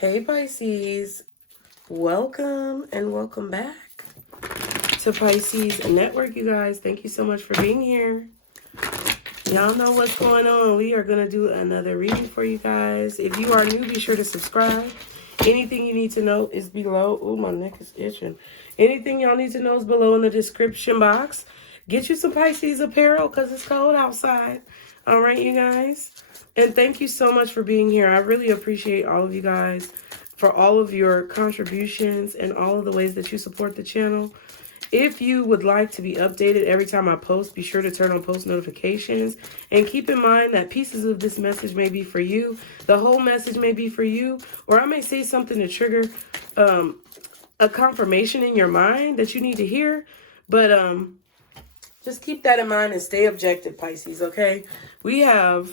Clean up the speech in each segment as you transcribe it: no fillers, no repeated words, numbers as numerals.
Hey Pisces, welcome and welcome back to Pisces Network, you guys. Thank you so much for being here. Y'all know what's going on. We are going to do another reading for you guys. If you are new, be sure to subscribe. Anything you need to know is below. Oh, my neck is itching. Anything y'all need to know is below in the description box. Get you some Pisces apparel because it's cold outside. All right, you guys. And thank you so much for being here. I really appreciate all of you guys for all of your contributions and all of the ways that you support the channel. If you would like to be updated every time I post, be sure to turn on post notifications. And keep in mind that pieces of this message may be for you. The whole message may be for you. Or I may say something to trigger a confirmation in your mind that you need to hear. But just keep that in mind and stay objective, Pisces, okay? We have...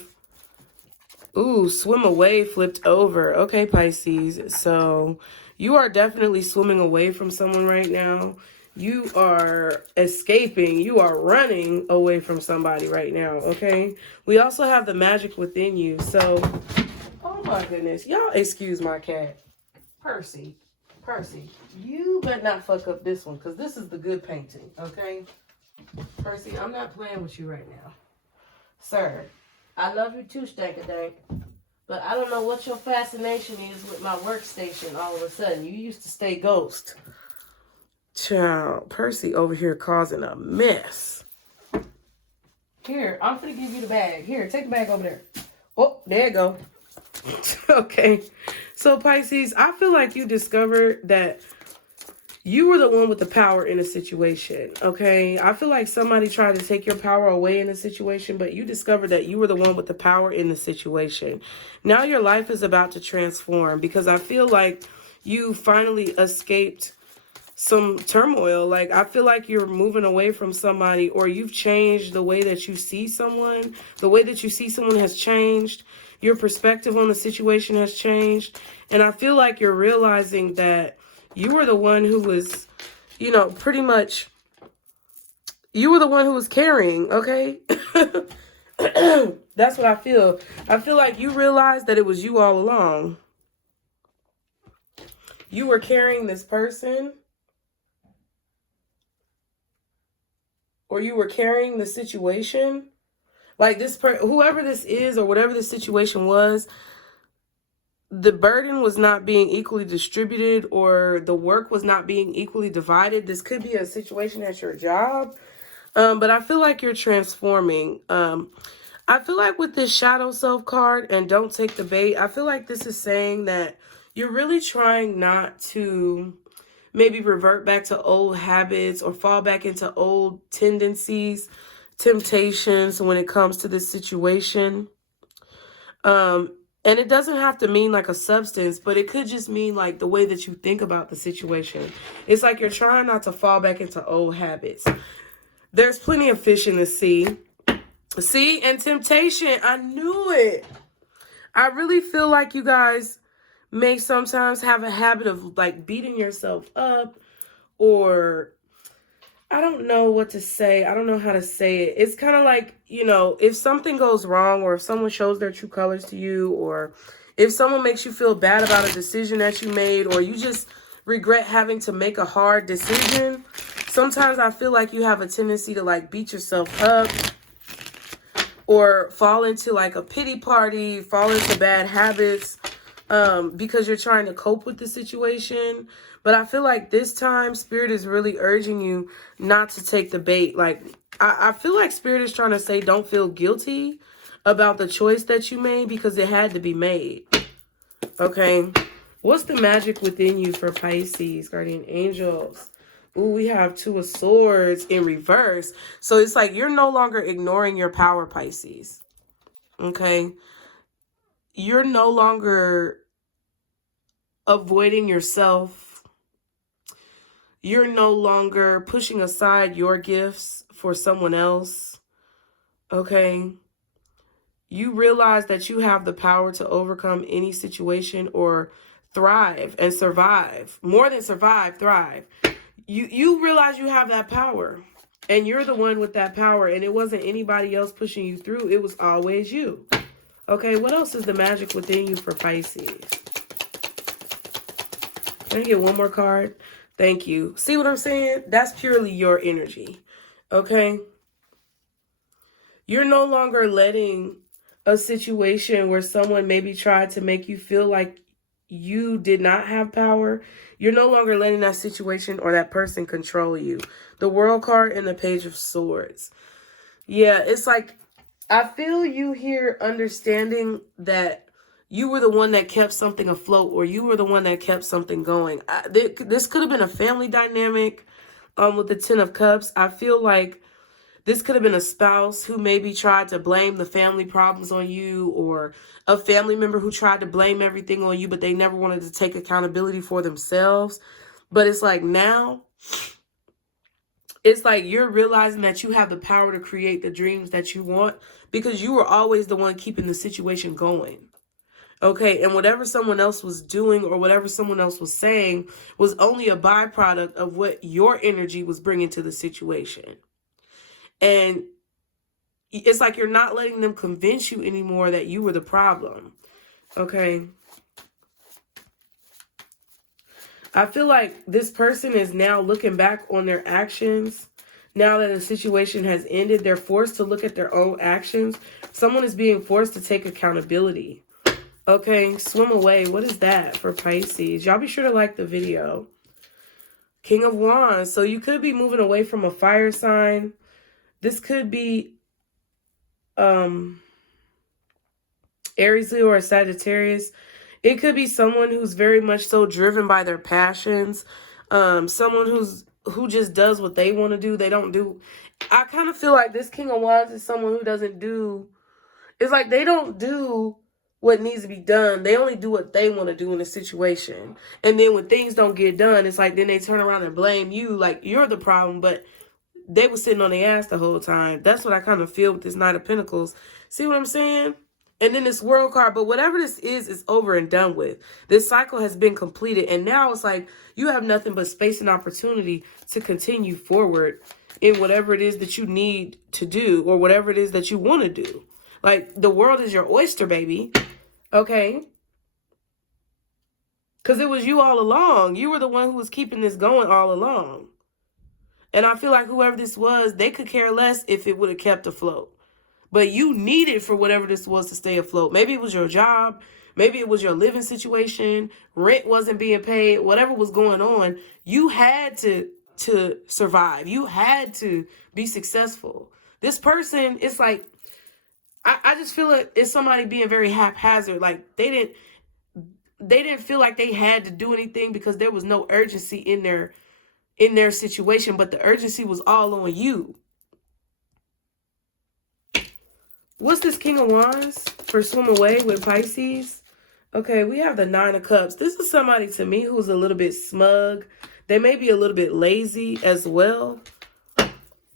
Ooh, swim away flipped over. Okay, Pisces. So you are definitely swimming away from someone right now. You are escaping. You are running away from somebody right now, okay? We also have the magic within you. So, oh my goodness. Y'all excuse my cat. Percy, you better not fuck up this one because this is the good painting, okay? Percy, I'm not playing with you right now. Sir. I love you too, Stank-a-Dank. But I don't know what your fascination is with my workstation all of a sudden. You used to stay ghost. Child, Percy over here causing a mess. Here, I'm finna give you the bag. Here, take the bag over there. Oh, there you go. Okay. So, Pisces, I feel like you discovered that you were the one with the power in a situation, okay? I feel like somebody tried to take your power away in a situation, but you discovered that you were the one with the power in the situation. Now your life is about to transform because I feel like you finally escaped some turmoil. Like, I feel like you're moving away from somebody, or you've changed the way that you see someone. The way that you see someone has changed. Your perspective on the situation has changed. And I feel like you're realizing that you were the one who was, you know, pretty much, you were the one who was carrying, okay? That's what I feel. I feel like you realized that it was you all along. You were carrying this person, or you were carrying the situation. Like this whoever this is or whatever the situation was, the burden was not being equally distributed, or the work was not being equally divided. This could be a situation at your job. But I feel like you're transforming. I feel like with this shadow self card and don't take the bait, I feel like this is saying that you're really trying not to maybe revert back to old habits or fall back into old tendencies, temptations when it comes to this situation. And it doesn't have to mean like a substance, but it could just mean like the way that you think about the situation. It's like you're trying not to fall back into old habits. There's plenty of fish in the sea. See, and temptation, I knew it. I really feel like you guys may sometimes have a habit of like beating yourself up, or I don't know what to say. I don't know how to say it. It's kind of like, you know, if something goes wrong, or if someone shows their true colors to you, or if someone makes you feel bad about a decision that you made, or you just regret having to make a hard decision, sometimes I feel like you have a tendency to like beat yourself up, or fall into like a pity party, fall into bad habits, because you're trying to cope with the situation. But I feel like this time Spirit is really urging you not to take the bait. Like, I feel like Spirit is trying to say don't feel guilty about the choice that you made, because it had to be made. Okay. What's the magic within you for Pisces, guardian angels? Ooh, we have Two of Swords in reverse. So it's like you're no longer ignoring your power, Pisces. Okay. You're no longer avoiding yourself. You're no longer pushing aside your gifts for someone else. Okay. You realize that you have the power to overcome any situation or thrive and survive. More than survive, thrive. You realize you have that power, and you're the one with that power, and it wasn't anybody else pushing you through. It was always you. Okay, what else is the magic within you for Pisces? Can I get one more card? Thank you. See what I'm saying? That's purely your energy. Okay? You're no longer letting a situation where someone maybe tried to make you feel like you did not have power. You're no longer letting that situation or that person control you. The World card and the Page of Swords. Yeah, it's like, I feel you here understanding that you were the one that kept something afloat, or you were the one that kept something going. This could have been a family dynamic with the Ten of Cups. I feel like this could have been a spouse who maybe tried to blame the family problems on you, or a family member who tried to blame everything on you, but they never wanted to take accountability for themselves. But it's like now, it's like you're realizing that you have the power to create the dreams that you want, because you were always the one keeping the situation going. Okay, and whatever someone else was doing or whatever someone else was saying was only a byproduct of what your energy was bringing to the situation. And it's like you're not letting them convince you anymore that you were the problem. Okay. I feel like this person is now looking back on their actions. Now that the situation has ended, they're forced to look at their own actions. Someone is being forced to take accountability. Okay, swim away. What is that for Pisces? Y'all be sure to like the video. King of Wands. So you could be moving away from a fire sign. This could be Aries, Leo, or Sagittarius. It could be someone who's very much so driven by their passions. Someone who just does what they want to do. They don't do. I kind of feel like this King of Wands is someone who doesn't do. It's like they don't do what needs to be done. They only do what they want to do in a situation. And then when things don't get done, it's like then they turn around and blame you like you're the problem, but they were sitting on their ass the whole time. That's what I kind of feel with this Knight of Pentacles. See what I'm saying? And then this World card. But whatever this is over and done with. This cycle has been completed. And now it's like you have nothing but space and opportunity to continue forward in whatever it is that you need to do, or whatever it is that you want to do. Like, the world is your oyster, baby. Okay? Because it was you all along. You were the one who was keeping this going all along. And I feel like whoever this was, they could care less if it would have kept afloat. But you needed for whatever this was to stay afloat. Maybe it was your job. Maybe it was your living situation. Rent wasn't being paid. Whatever was going on, you had to survive. You had to be successful. This person, it's like, I just feel like it's somebody being very haphazard. Like they didn't feel like they had to do anything because there was no urgency in their situation, but the urgency was all on you. What's this King of Wands for swim away with Pisces? Okay, we have the Nine of Cups. This is somebody to me who's a little bit smug. They may be a little bit lazy as well.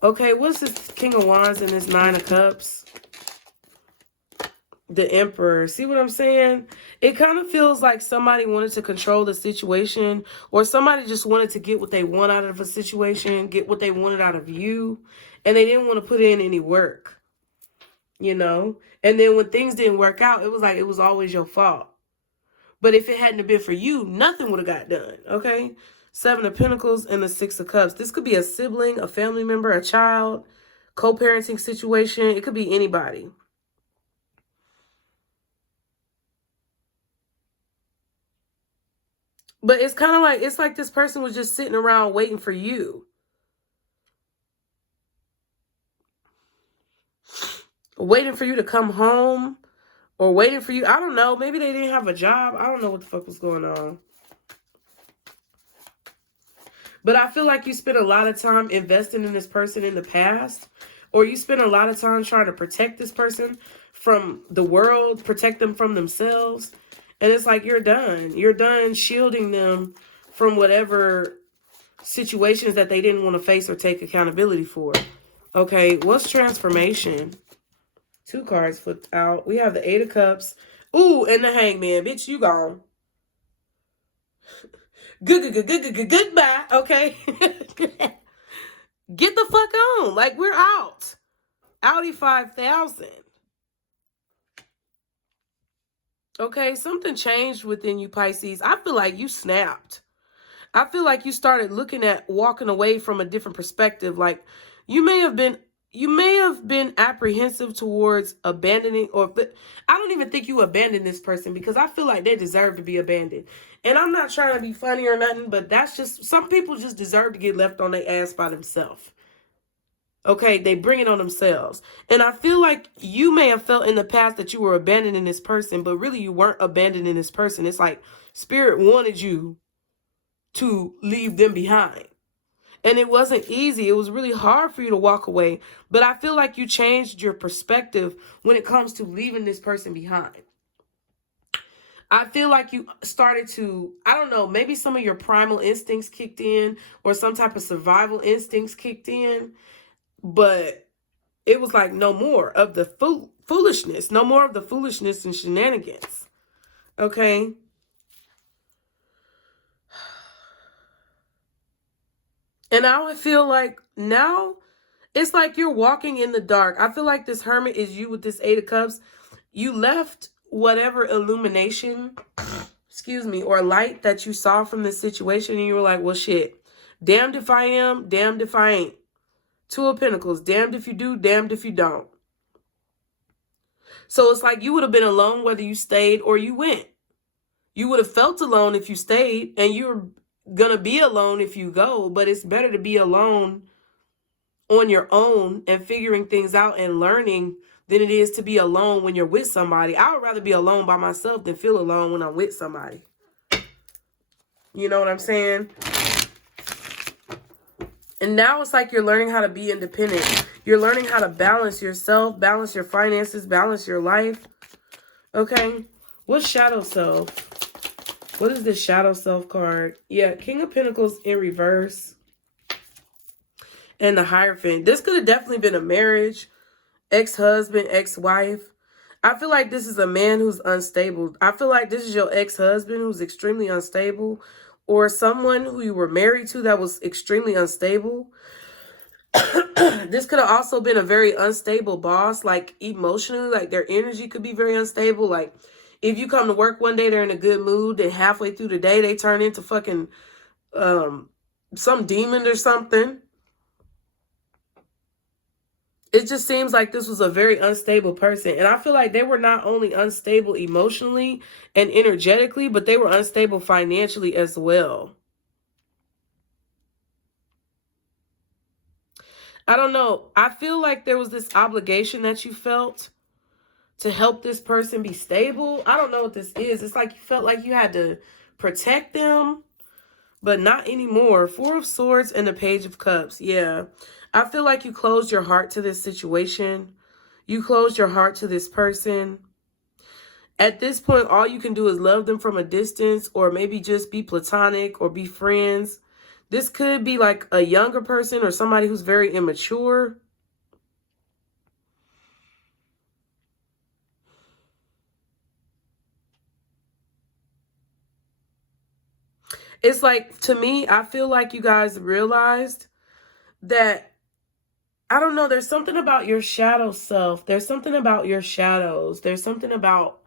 Okay, what's this King of Wands and this Nine of Cups? The Emperor. See what I'm saying? It kind of feels like somebody wanted to control the situation, or somebody just wanted to get what they want out of a situation, get what they wanted out of you, and they didn't want to put in any work, you know? And then when things didn't work out, it was like it was always your fault. But if it hadn't been for you, nothing would have got done, okay? Seven of Pentacles and the Six of Cups. This could be a sibling, a family member, a child, co-parenting situation. It could be anybody. But it's kind of like, it's like this person was just sitting around waiting for you. Waiting for you to come home, or waiting for you. I don't know. Maybe they didn't have a job. I don't know what the fuck was going on. But I feel like you spent a lot of time investing in this person in the past, or you spent a lot of time trying to protect this person from the world, protect them from themselves. And it's like you're done. You're done shielding them from whatever situations that they didn't want to face or take accountability for. Okay, what's transformation? Two cards flipped out. We have the Eight of Cups. Ooh, and the Hangman. Bitch, you gone. Goodbye. Okay. Get the fuck on. Like, we're out. Audi 5000. Okay, something changed within you, Pisces. I feel like you snapped. I feel like you started looking at walking away from a different perspective. Like you may have been apprehensive towards abandoning, or I don't even think you abandoned this person, because I feel like they deserve to be abandoned. And I'm not trying to be funny or nothing, but that's just, some people just deserve to get left on their ass by themselves. Okay, they bring it on themselves. And I feel like you may have felt in the past that you were abandoning this person, but really you weren't abandoning this person. It's like Spirit wanted you to leave them behind. And it wasn't easy. It was really hard for you to walk away. But I feel like you changed your perspective when it comes to leaving this person behind. I feel like you started to, I don't know, maybe some of your primal instincts kicked in, or some type of survival instincts kicked in. But it was like no more of the foolishness. No more of the foolishness and shenanigans. Okay? And I would feel like now it's like you're walking in the dark. I feel like this Hermit is you with this Eight of Cups. You left whatever illumination, or light that you saw from this situation, and you were like, well, shit, damned if I am, damned if I ain't. Two of Pentacles, damned if you do, damned if you don't. So it's like you would have been alone whether you stayed or you went. You would have felt alone if you stayed, and you're going to be alone if you go, but it's better to be alone on your own and figuring things out and learning than it is to be alone when you're with somebody. I would rather be alone by myself than feel alone when I'm with somebody. You know what I'm saying? And now it's like you're learning how to be independent. You're learning how to balance yourself, balance your finances, balance your life. Okay? What's shadow self? What is this shadow self card? Yeah, King of Pentacles in reverse. And the Hierophant. This could have definitely been a marriage, ex-husband, ex-wife. I feel like this is a man who's unstable. I feel like this is your ex-husband who's extremely unstable, or someone who you were married to that was extremely unstable. This could have also been a very unstable boss, like emotionally, like their energy could be very unstable. Like if you come to work one day, they're in a good mood, then halfway through the day, they turn into fucking some demon or something. It just seems like this was a very unstable person. And I feel like they were not only unstable emotionally and energetically, but they were unstable financially as well. I don't know. I feel like there was this obligation that you felt to help this person be stable. I don't know what this is. It's like you felt like you had to protect them, but not anymore. Four of Swords and the Page of Cups. Yeah. I feel like you closed your heart to this situation. You closed your heart to this person. At this point, all you can do is love them from a distance, or maybe just be platonic or be friends. This could be like a younger person or somebody who's very immature. It's like, to me, I feel like you guys realized that, I don't know, there's something about your shadow self. There's something about your shadows. There's something about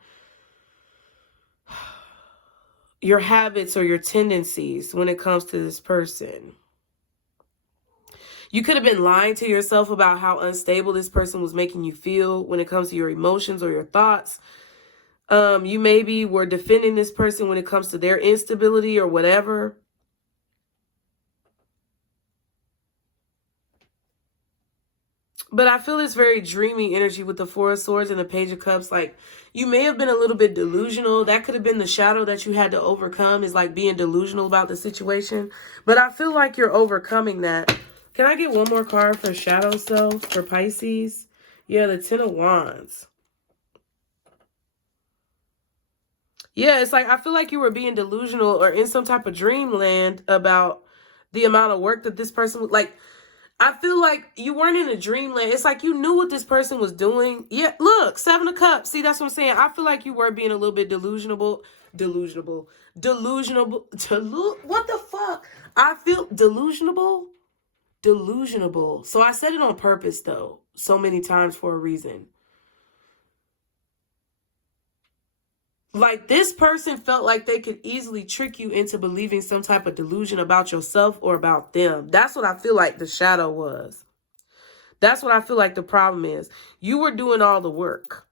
your habits or your tendencies when it comes to this person. You could have been lying to yourself about how unstable this person was making you feel when it comes to your emotions or your thoughts. You maybe were defending this person when it comes to their instability or whatever. But I feel this very dreamy energy with the Four of Swords and the Page of Cups. Like, you may have been a little bit delusional. That could have been the shadow that you had to overcome, is like being delusional about the situation. But I feel like you're overcoming that. Can I get one more card for shadow self for Pisces? Yeah, the Ten of Wands. Yeah, it's like I feel like you were being delusional or in some type of dreamland about the amount of work that this person would like. I feel like you weren't in a dreamland. It's like you knew what this person was doing. Yeah, look, Seven of Cups. See, that's what I'm saying. I feel like you were being a little bit delusional. What the fuck? I feel delusional. So I said it on purpose, though, so many times for a reason. Like, this person felt like they could easily trick you into believing some type of delusion about yourself or about them. That's what I feel like the shadow was. That's what I feel like the problem is. You were doing all the work.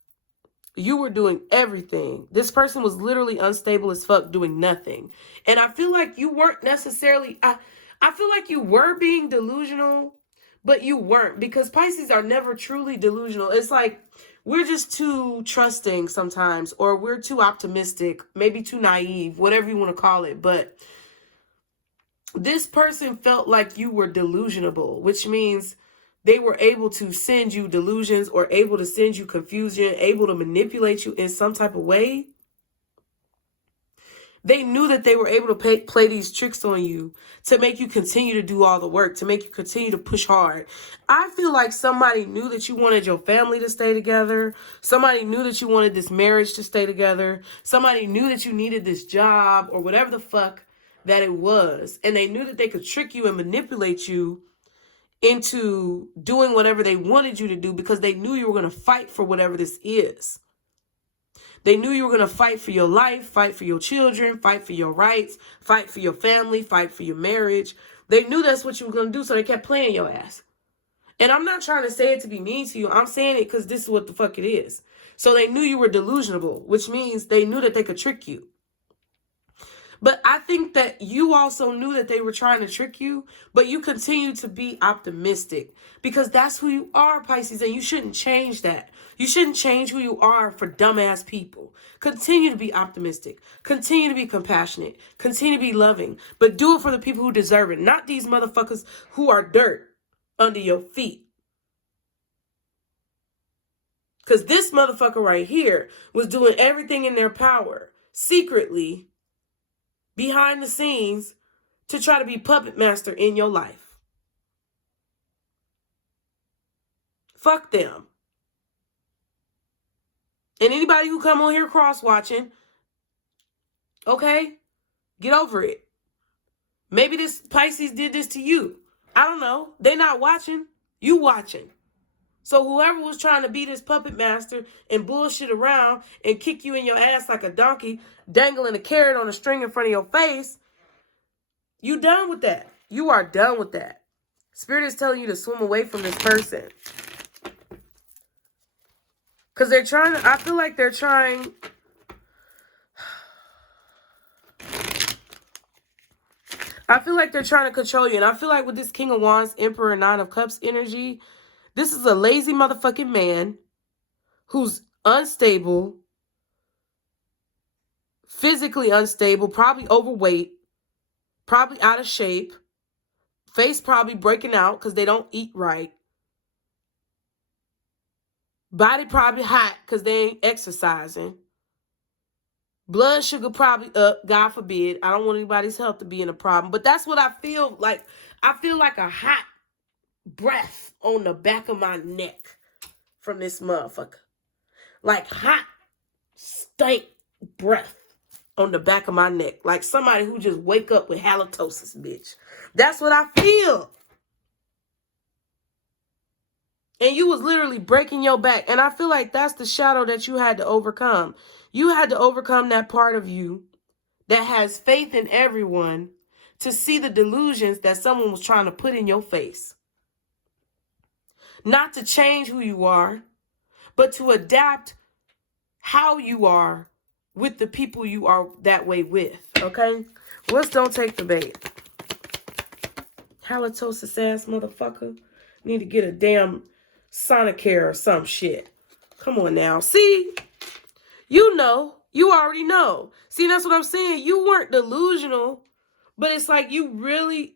You were doing everything. This person was literally unstable as fuck, doing nothing. And I feel like you weren't necessarily, I feel like you were being delusional, but you weren't, because Pisces are never truly delusional. It's like we're just too trusting sometimes, or we're too optimistic, maybe too naive, whatever you want to call it. But this person felt like you were delusionable, which means they were able to send you delusions or able to send you confusion, able to manipulate you in some type of way. They knew that they were able to play these tricks on you to make you continue to do all the work, to make you continue to push hard. I feel like somebody knew that you wanted your family to stay together. Somebody knew that you wanted this marriage to stay together. Somebody knew that you needed this job or whatever the fuck that it was. And they knew that they could trick you and manipulate you into doing whatever they wanted you to do, because they knew you were going to fight for whatever this is. They knew you were going to fight for your life, fight for your children, fight for your rights, fight for your family, fight for your marriage. They knew that's what you were going to do, so they kept playing your ass. And I'm not trying to say it to be mean to you. I'm saying it because this is what the fuck it is. So they knew you were delusional, which means they knew that they could trick you. But I think that you also knew that they were trying to trick you, but you continue to be optimistic, because that's who you are, Pisces, and you shouldn't change that. You shouldn't change who you are for dumbass people. Continue to be optimistic. Continue to be compassionate. Continue to be loving, but do it for the people who deserve it, not these motherfuckers who are dirt under your feet. Because this motherfucker right here was doing everything in their power, secretly, behind the scenes, to try to be puppet master in your life. Fuck them. And anybody who come on here cross-watching, okay, get over it. Maybe this Pisces did this to you. I don't know. They not watching. You watching. So whoever was trying to be this puppet master and bullshit around and kick you in your ass like a donkey, dangling a carrot on a string in front of your face, you done with that. You are done with that. Spirit is telling you to swim away from this person. Because they're trying to, I feel like they're trying. I feel like they're trying to control you. And I feel like with this King of Wands, Emperor, Nine of Cups energy, this is a lazy motherfucking man who's unstable, physically unstable, probably overweight, probably out of shape, face probably breaking out because they don't eat right, body probably hot because they ain't exercising, blood sugar probably up, God forbid. I don't want anybody's health to be in a problem, but that's what I feel like. I feel like a hot breath on the back of my neck from this motherfucker. Like hot, stank breath on the back of my neck. Like somebody who just wake up with halitosis, bitch. That's what I feel. And you was literally breaking your back. And I feel like that's the shadow that you had to overcome. You had to overcome that part of you that has faith in everyone to see the delusions that someone was trying to put in your face. Not to change who you are, but to adapt how you are with the people you are that way with, okay? Let's don't take the bait. Halitosis ass motherfucker. Need to get a damn Sonicare or some shit. Come on now. See? You know. You already know. See, that's what I'm saying. You weren't delusional, but it's like you really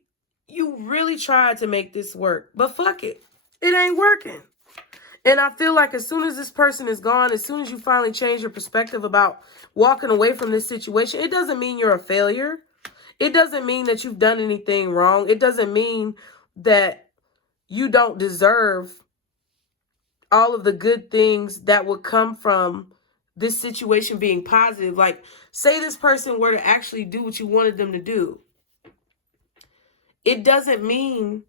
tried to make this work. But fuck it. It ain't working. And I feel like as soon as this person is gone, as soon as you finally change your perspective about walking away from this situation, it doesn't mean you're a failure. It doesn't mean that you've done anything wrong. It doesn't mean that you don't deserve all of the good things that would come from this situation being positive. Like, say this person were to actually do what you wanted them to do. It doesn't mean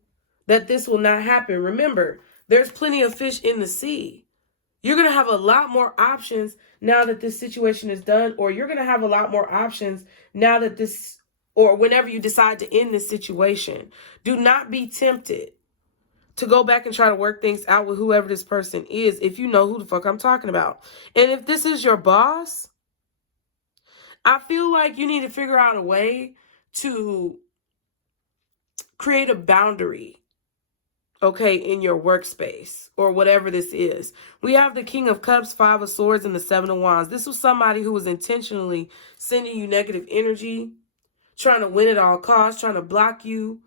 that this will not happen. Remember, there's plenty of fish in the sea. You're going to have a lot more options now that this situation is done, or you're going to have a lot more options now that this, or whenever you decide to end this situation. Do not be tempted to go back and try to work things out with whoever this person is, if you know who the fuck I'm talking about. And if this is your boss, I feel like you need to figure out a way to create a boundary, okay, in your workspace or whatever this is. We have the King of Cups, Five of Swords, and the Seven of Wands. This was somebody who was intentionally sending you negative energy, trying to win at all costs, trying to block you,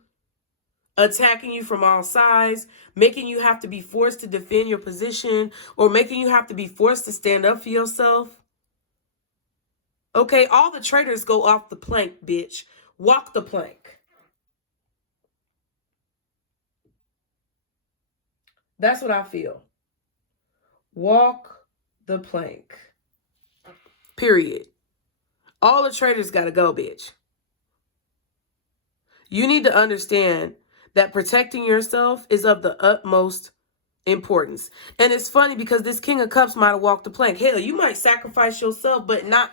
attacking you from all sides, making you have to be forced to defend your position, or making you have to be forced to stand up for yourself. Okay, all the traitors go off the plank, bitch. Walk the plank. That's what I feel. Walk the plank. Period. All the traitors gotta go, bitch. You need to understand that protecting yourself is of the utmost importance. And it's funny because this King of Cups might have walked the plank. Hell, you might sacrifice yourself, but not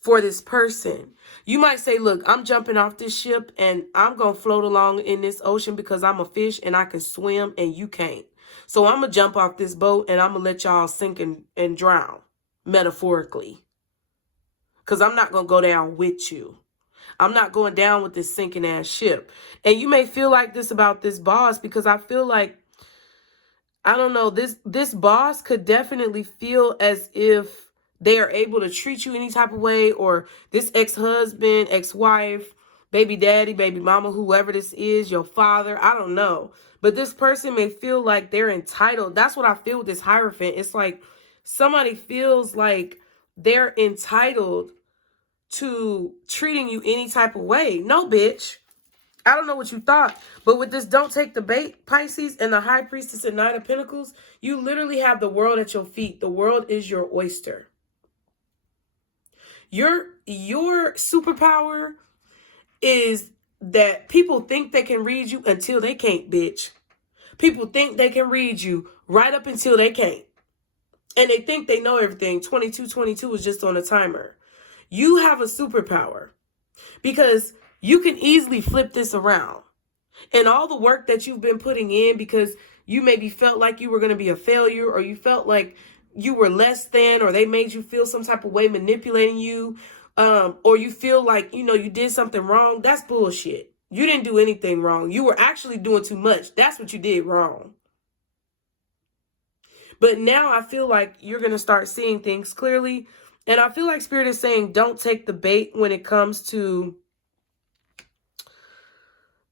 for this person. You might say, look, I'm jumping off this ship and I'm going to float along in this ocean because I'm a fish and I can swim and you can't. So I'm going to jump off this boat and I'm going to let y'all sink and drown, metaphorically. Because I'm not going to go down with you. I'm not going down with this sinking ass ship. And you may feel like this about this boss, because I feel like, I don't know, this boss could definitely feel as if they are able to treat you any type of way, or this ex-husband, ex-wife, baby daddy, baby mama, whoever this is, your father, I don't know. But this person may feel like they're entitled. That's what I feel with this Hierophant. It's like somebody feels like they're entitled to treating you any type of way. No, bitch. I don't know what you thought, but with this don't take the bait, Pisces, and the High Priestess and Knight of Pentacles, you literally have the world at your feet. The world is your oyster. Your superpower is that people think they can read you until they can't, bitch. People think they can read you right up until they can't. And they think they know everything. 2222 is just on a timer. You have a superpower because you can easily flip this around. And all the work that you've been putting in, because you maybe felt like you were going to be a failure, or you felt like you were less than, or they made you feel some type of way manipulating you, or you feel like, you know, you did something wrong. That's bullshit. You didn't do anything wrong. You were actually doing too much. That's what you did wrong. But now I feel like you're going to start seeing things clearly. And I feel like Spirit is saying don't take the bait when it comes to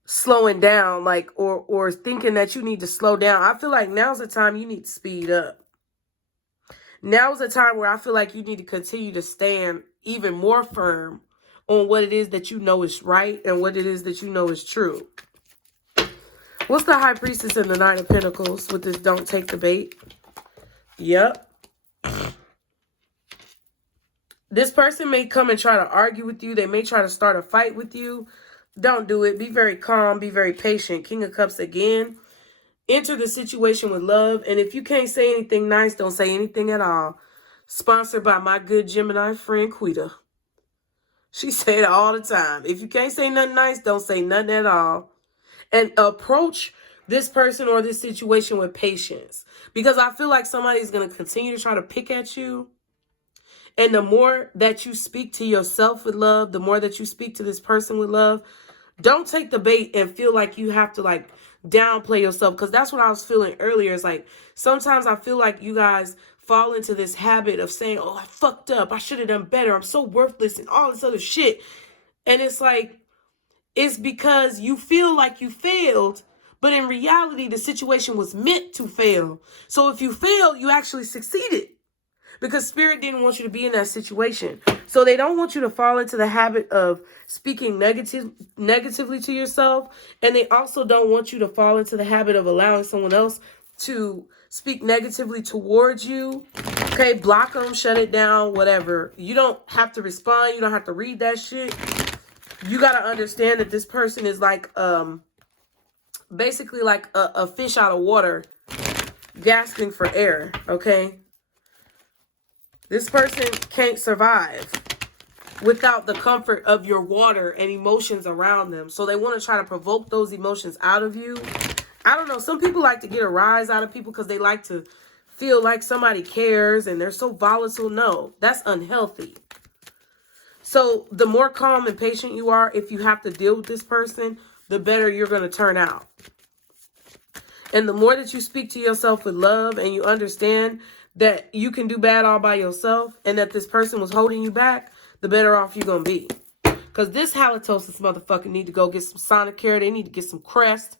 slowing down, like, or thinking that you need to slow down. I feel like now's the time you need to speed up. Now's the time where I feel like you need to continue to stand even more firm on what it is that you know is right and what it is that you know is true. What's the High Priestess and the Knight of Pentacles with this don't take the bait? Yep. This person may come and try to argue with you. They may try to start a fight with you. Don't do it. Be very calm. Be very patient. King of Cups again. Enter the situation with love. And if you can't say anything nice, don't say anything at all. Sponsored by my good Gemini friend, Quita. She said it all the time. If you can't say nothing nice, don't say nothing at all. And approach this person or this situation with patience. Because I feel like somebody is going to continue to try to pick at you. And the more that you speak to yourself with love, the more that you speak to this person with love, don't take the bait and feel like you have to like downplay yourself. Because that's what I was feeling earlier. It's like sometimes I feel like you guys fall into this habit of saying, oh, I fucked up. I should have done better. I'm so worthless and all this other shit. And it's like, it's because you feel like you failed. But in reality, the situation was meant to fail. So if you fail, you actually succeeded. Because Spirit didn't want you to be in that situation. So they don't want you to fall into the habit of speaking negatively to yourself. And they also don't want you to fall into the habit of allowing someone else to speak negatively towards you. Okay, block them, shut it down, whatever. You don't have to respond. You don't have to read that shit. You got to understand that this person is like, basically like a fish out of water, gasping for air, okay? This person can't survive without the comfort of your water and emotions around them. So they want to try to provoke those emotions out of you. I don't know. Some people like to get a rise out of people because they like to feel like somebody cares and they're so volatile. No, that's unhealthy. So the more calm and patient you are, if you have to deal with this person, the better you're going to turn out. And the more that you speak to yourself with love and you understand that you can do bad all by yourself and that this person was holding you back, the better off you're going to be. Because this halitosis motherfucker need to go get some Sonicare. They need to get some Crest.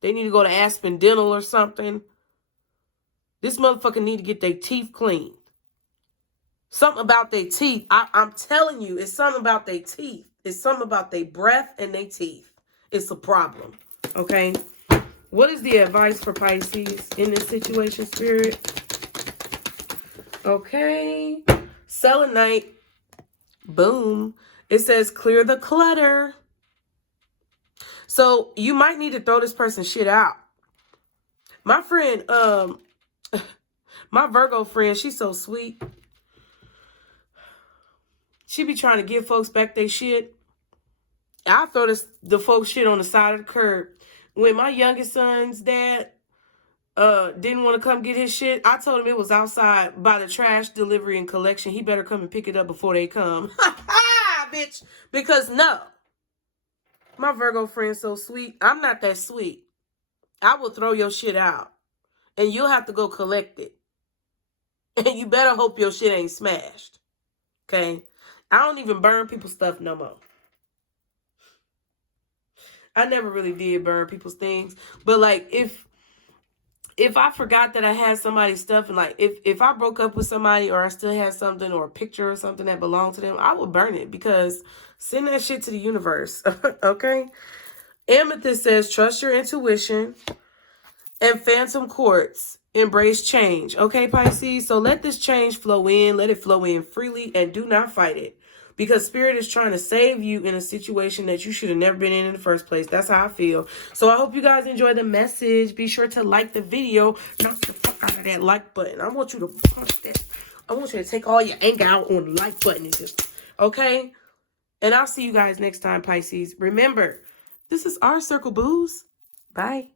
They need to go to Aspen Dental or something. This motherfucker need to get their teeth cleaned. Something about their teeth. I'm telling you, it's something about their teeth. It's something about their breath and their teeth. It's a problem. Okay? What is the advice for Pisces in this situation, Spirit? Okay. Selenite. Boom. It says clear the clutter. So you might need to throw this person's shit out. My friend, my Virgo friend, she's so sweet. She be trying to give folks back their shit. I throw the folks shit on the side of the curb. When my youngest son's dad didn't want to come get his shit, I told him it was outside by the trash delivery and collection. He better come and pick it up before they come. Bitch. Because no. My Virgo friend's so sweet. I'm not that sweet. I will throw your shit out. And you'll have to go collect it. And you better hope your shit ain't smashed. Okay? I don't even burn people's stuff no more. I never really did burn people's things. But like if I forgot that I had somebody's stuff and like if I broke up with somebody or I still had something or a picture or something that belonged to them, I would burn it because send that shit to the universe. Okay? Amethyst says trust your intuition. And Phantom Quartz, embrace change. Okay, Pisces? So let this change flow in. Let it flow in freely and do not fight it. Because Spirit is trying to save you in a situation that you should have never been in the first place. That's how I feel. So I hope you guys enjoy the message. Be sure to like the video. Knock the fuck out of that like button. I want you to punch that. I want you to take all your anger out on the like button. And just, okay? And I'll see you guys next time, Pisces. Remember, this is our circle, booze. Bye.